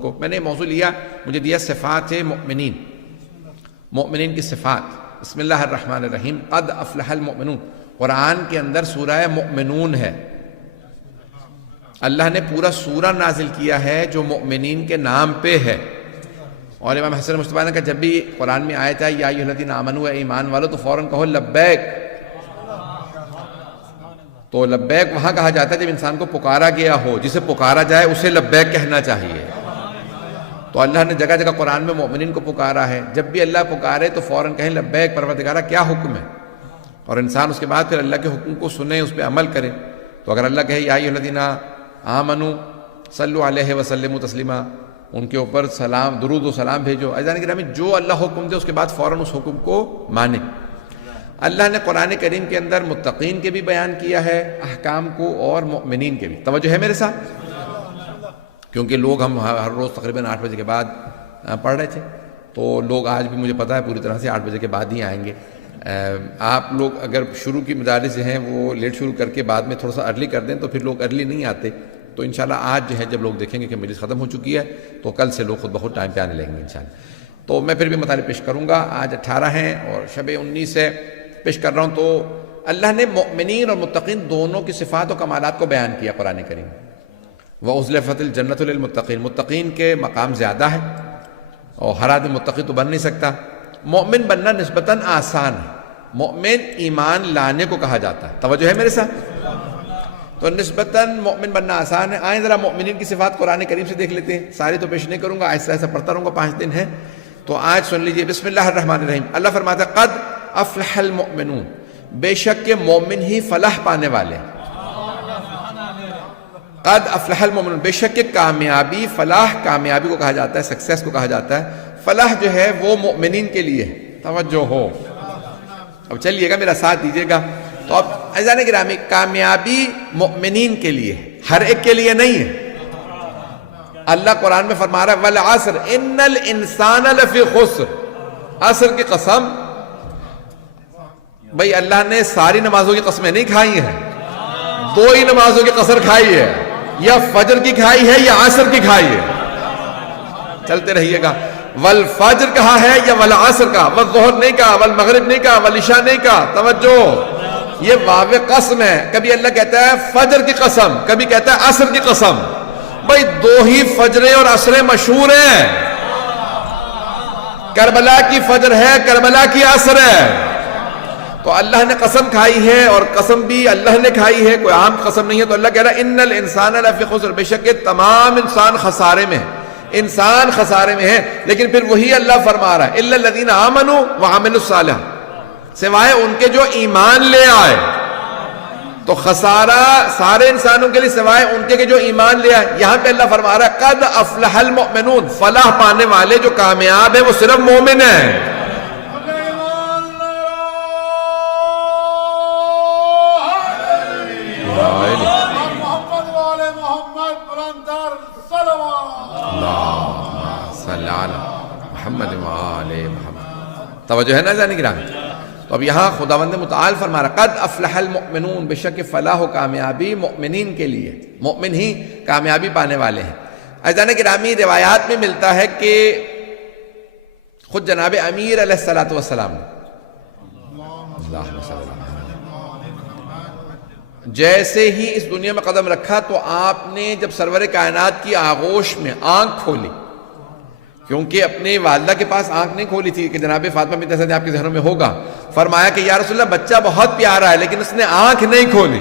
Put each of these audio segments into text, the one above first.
کو میں نے موضوع لیا، مجھے دیا صفات مؤمنین، مؤمنین کی صفات. بسم اللہ الرحمن الرحیم. قد افلح المؤمنون. قرآن کے اندر سورہ مؤمنون ہے. اللہ نے پورا سورہ نازل کیا ہے جو مؤمنین کے نام پہ ہے. اور امام حسن مصطفیٰ نے کہا جب بھی قرآن میں آیت ہے یا ایھا الذین آمنوا، اے ایمان والو، تو فوراً کہو لبیک. تو لبیک وہاں کہا جاتا ہے جب انسان کو پکارا گیا ہو، جسے پکارا جائے اسے لبیک کہنا چاہیے. تو اللہ نے جگہ جگہ قرآن میں مؤمنین کو پکارا ہے. جب بھی اللہ پکارے تو فوراً کہیں لبیک پروردگارا کیا حکم ہے، اور انسان اس کے بعد پھر اللہ کے حکم کو سنے، اس پہ عمل کرے. تو اگر اللہ کہے یا ایھا الذین آمنوا صلوا علیہ وسلموا تسلیما، ان کے اوپر سلام، درود و سلام بھیجو. عزیزان گرامی، جو اللہ حکم دے اس کے بعد فوراً اس حکم کو مانے. اللہ نے قرآن کریم کے اندر متقین کے بھی بیان کیا ہے احکام کو اور مؤمنین کے بھی. توجہ ہے میرے ساتھ؟ کیونکہ لوگ ہم ہر روز تقریباً 8 بجے کے بعد پڑھ رہے تھے، تو لوگ آج بھی مجھے پتہ ہے پوری طرح سے 8 بجے کے بعد ہی آئیں گے. آپ لوگ اگر شروع کی مدارس ہیں وہ لیٹ شروع کر کے بعد میں تھوڑا سا ارلی کر دیں تو پھر لوگ ارلی نہیں آتے. تو انشاءاللہ آج جو ہے جب لوگ دیکھیں گے کہ مجلس ختم ہو چکی ہے تو کل سے لوگ خود بخود ٹائم پہ آنے لگیں گے انشاءاللہ. تو میں پھر بھی مطالب پیش کروں گا. آج 18 ہیں اور شب 19 ہے، پیش کر رہا ہوں. تو اللہ نے مؤمنین اور متقین دونوں کی صفات و کمالات کو بیان کیا قرآن کریم. وَأُزْلِفَتِ الْجَنَّةُ لِلْمُتَّقِينَ. متقین کے مقام زیادہ ہے اور ہر آدمی متقی تو بن نہیں سکتا. مومن بننا نسبتاً آسان ہے. مومن ایمان لانے کو کہا جاتا ہے. توجہ ہے میرے ساتھ؟ تو نسبتاً مومن بننا آسان ہے. آئیں ذرا مومنین کی صفات قرآن کریم سے دیکھ لیتے ہیں. ساری تو پیش نہیں کروں گا، آہستہ آہستہ پڑھتا رہوں گا، 5 دن ہے. تو آج سن لیجئے. بسم اللہ الرحمن الرحیم. اللہ فرماتا ہے قد افلح المؤمنون. بے شک کہ مومن ہی فلاح پانے والے. قد افلح المؤمنون. بے شک کہ کامیابی، فلاح کامیابی کو کہا جاتا ہے، سکسیس کو کہا جاتا ہے. فلاح جو ہے وہ مؤمنین کے لیے ہے. توجہ ہو، اب چلیے گا میرا ساتھ دیجیے گا. تو اب عزیزان گرامی، کامیابی مؤمنین کے لیے، ہر ایک کے لیے نہیں ہے. اللہ قرآن میں فرما رہا ہے والعصر ان الانسان لفی خسر. عصر کی قسم. بھئی اللہ نے ساری نمازوں کی قسمیں نہیں کھائی ہیں، 2 ہی نمازوں کی قسر کھائی ہے، یا فجر کی کھائی ہے یا عصر کی کھائی ہے. چلتے رہیے گا. والفجر کہا ہے یا والعصر کا، والظہر نہیں کہا، والمغرب نہیں کہا، والعشاء نہیں کہا. توجہ، یہ واو قسم ہے. کبھی اللہ کہتا ہے فجر کی قسم، کبھی کہتا ہے عصر کی قسم. بھئی 2 ہی فجریں اور عصریں مشہور ہیں. کربلا کی فجر ہے، کربلا کی عصر ہے. تو اللہ نے قسم کھائی ہے، اور قسم بھی اللہ نے کھائی ہے، کوئی عام قسم نہیں ہے. تو اللہ کہہ رہا ہے ان الانسان لفی خسر. بے شک تمام انسان خسارے میں ہے، انسان خسارے میں ہے. لیکن پھر وہی اللہ فرما رہا ہے الا الذین آمنوا وعملوا الصالحات، سوائے ان کے جو ایمان لے آئے. تو خسارہ سارے انسانوں کے لیے سوائے ان کے جو ایمان لے آئے. یہاں پہ اللہ فرما رہا ہے قد افلح المؤمنون. فلاح پانے والے جو کامیاب ہیں وہ صرف مومن ہیں. محمد وآل محمد. توجہ ہے نا جانی گرامی. تو اب یہاں خداوند متعال فرما رہا قد افلح المؤمنون. بے شک فلاح و کامیابی مؤمنین کے لیے، مؤمن ہی کامیابی پانے والے ہیں. عزیزان گرامی، روایات میں ملتا ہے کہ خود جناب امیر علیہ السلام جیسے ہی اس دنیا میں قدم رکھا تو آپ نے جب سرور کائنات کی آغوش میں آنکھ کھولی، کیونکہ اپنے والدہ کے پاس آنکھ نہیں کھولی تھی کہ جناب فاطمہ بنت اسد آپ کے ذہنوں میں ہوگا. فرمایا کہ یا رسول اللہ بچہ بہت پیارا ہے لیکن اس نے آنکھ نہیں کھولی.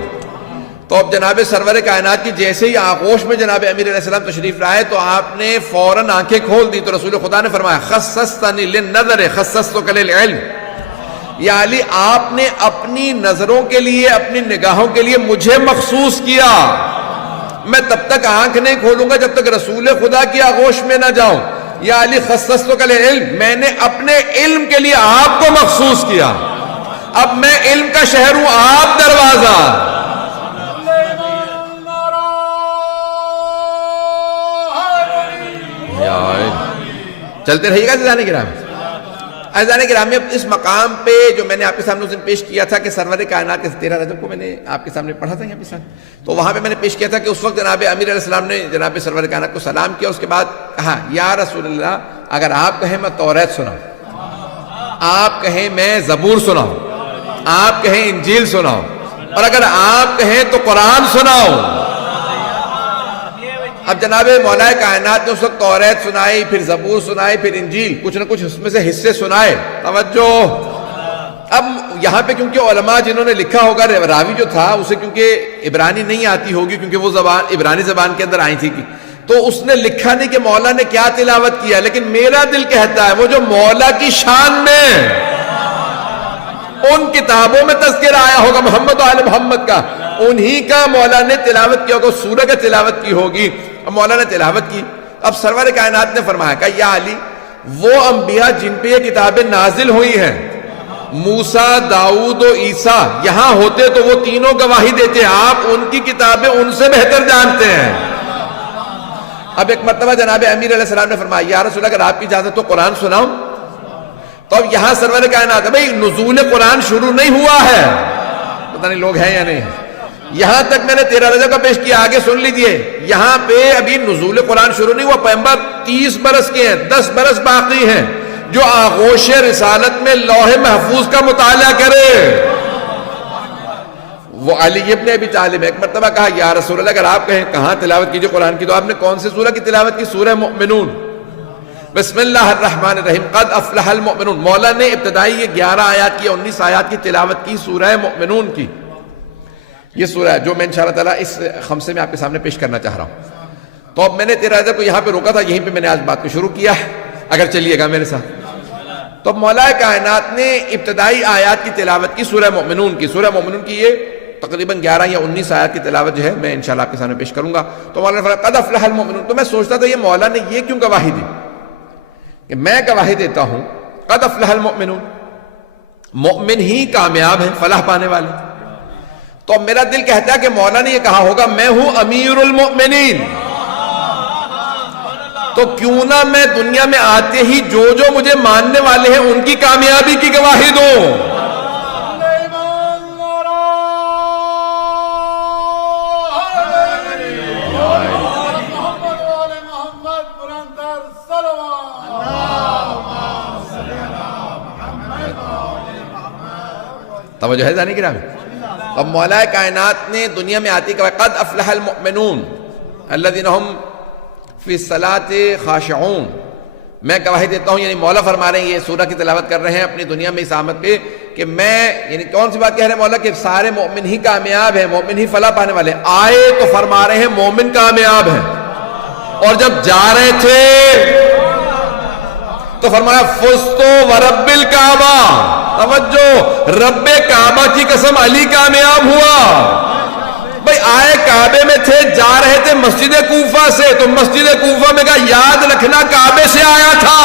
تو اب جناب سرور کائنات کی جیسے ہی آغوش میں جناب امیر علیہ السلام تشریف لائے تو آپ نے فوراً آنکھیں کھول دی. تو رسول خدا نے فرمایا خصصتنی للنظر خصصتک للعلم. یا علی، آپ نے اپنی نظروں کے لیے، اپنی نگاہوں کے لیے مجھے مخصوص کیا. میں تب تک آنکھ نہیں کھولوں گا جب تک رسول خدا کی آغوش میں نہ جاؤں. یا علی خصصتک للعلم، میں نے اپنے علم کے لیے آپ کو مخصوص کیا. اب میں علم کا شہر ہوں، آپ دروازہ. چلتے رہیے گا جانے گرامی. عزیزان گرامی، اب اس مقام پہ جو میں نے آپ کے سامنے اس دن پیش کیا تھا کہ سرور کائنات کے 13 رجب کو میں نے آپ کے سامنے پڑھا تھا یہاں پہ، تو وہاں پہ میں نے پیش کیا تھا کہ اس وقت جناب امیر علیہ السلام نے جناب سرور کائنات کو سلام کیا، اس کے بعد کہا یا رسول اللہ اگر آپ کہیں میں توریت سناؤں، آپ کہیں میں زبور سناؤں، آپ کہیں انجیل سناؤں، اور اگر آپ کہیں تو قرآن سناؤں۔ اب جناب مولا کائنات نے اس وقت توریت سنائی، پھر زبور سنائی، پھر انجیل، کچھ نہ کچھ اس میں سے حصے سنائے۔ توجہ، اب یہاں پہ کیونکہ علماء جنہوں نے لکھا ہوگا، راوی جو تھا اسے کیونکہ عبرانی نہیں آتی ہوگی کیونکہ وہ زبان عبرانی زبان کے اندر آئی تھی، تو اس نے لکھا نہیں کہ مولا نے کیا تلاوت کیا، لیکن میرا دل کہتا ہے وہ جو مولا کی شان میں ان کتابوں میں تذکرہ آیا ہوگا محمد و آل محمد کا، انہی کا مولا نے تلاوت کیا ہوگا، سورہ کا تلاوت کی ہوگی، اب مولا نے تلاوت کی۔ اب سرور کائنات نے فرمایا کہ یا علی، وہ انبیاء جن پہ یہ کتابیں نازل ہوئی ہیں، موسیٰ، داؤد و عیسیٰ، یہاں ہوتے تو وہ تینوں گواہی دیتے، آپ ان کی کتابیں ان سے بہتر جانتے ہیں۔ اب ایک مرتبہ جناب امیر علیہ السلام نے فرمایا یا رسول اللہ اگر آپ کی اجازت تو قرآن سناؤں، تو اب یہاں سرور کائنات ہے، بھئی نزول قرآن شروع نہیں ہوا ہے، پتہ نہیں لوگ ہیں یا نہیں ہیں، یہاں تک میں نے 13 رجب کا پیش کیا، آگے سن لیجئے، یہاں پہ ابھی نزول قرآن شروع نہیں ہوا، پیغمبر 30 برس کے ہیں، 10 برس باقی ہیں، جو آغوش رسالت میں لوح محفوظ کا مطالعہ کرے وہ علی ابن ابی طالب۔ ایک مرتبہ کہا یا رسول اللہ اگر آپ کہیں کہاں تلاوت کیجئے قرآن کی، تو آپ نے کون سے سورہ کی تلاوت کی؟ سورہ مؤمنون، بسم اللہ الرحمن الرحیم، قد افلح المؤمنون۔ مولا نے ابتدائی یہ 11 آیات کی، 19 آیات کی تلاوت کی سورہ مؤمنون کی، یہ سورہ ہے جو میں انشاءاللہ تعالیٰ اس خمسے میں آپ کے سامنے پیش کرنا چاہ رہا ہوں۔ تو اب میں نے 13 رجب کو یہاں پہ روکا تھا، یہیں پہ میں نے آج بات کو شروع کیا ہے، اگر چلیے گا میرے ساتھ۔ تو مولا کائنات نے ابتدائی آیات کی تلاوت کی سورہ مؤمنون کی، سورہ مؤمنون کی یہ تقریباً 11 یا 19 آیات کی تلاوت جو ہے میں انشاءاللہ آپ کے سامنے پیش کروں گا۔ تو مولا نے فرمایا قد افلح المؤمنون، تو میں سوچتا تھا یہ مولا نے یہ کیوں گواہی دی کہ میں گواہی دیتا ہوں قد افلح المؤمنون، مؤمن ہی کامیاب ہیں، فلاح پانے والے۔ تو اب میرا دل کہتا ہے کہ مولا نے یہ کہا ہوگا میں ہوں امیر المؤمنین، تو کیوں نہ میں دنیا میں آتے ہی جو مجھے ماننے والے ہیں ان کی کامیابی کی گواہی دوں۔ توجہ ہے جانے کی راہ میں؟ اب مولا کائنات نے دنیا میں آتی کہ قد افلح المؤمنون الذین هم فی الصلاۃ خاشعون، میں گواہی دیتا ہوں، یعنی مولا فرما رہے ہیں، یہ سورہ کی تلاوت کر رہے ہیں اپنی دنیا میں اس آمد پہ کہ میں، یعنی کون سی بات کہہ رہے ہیں مولا کہ سارے مومن ہی کامیاب ہیں، مومن ہی فلاح پانے والے ہیں۔ آئے تو فرما رہے ہیں مومن کامیاب ہیں، اور جب جا رہے تھے تو فرمایا فزتو ورب الکعبہ، توجہ، رب کعبہ کی قسم علی کامیاب ہوا۔ بھئی آئے کعبے میں تھے، جا رہے تھے مسجد کوفہ سے، تو مسجد کوفہ میں کہا یاد رکھنا کعبے سے آیا تھا۔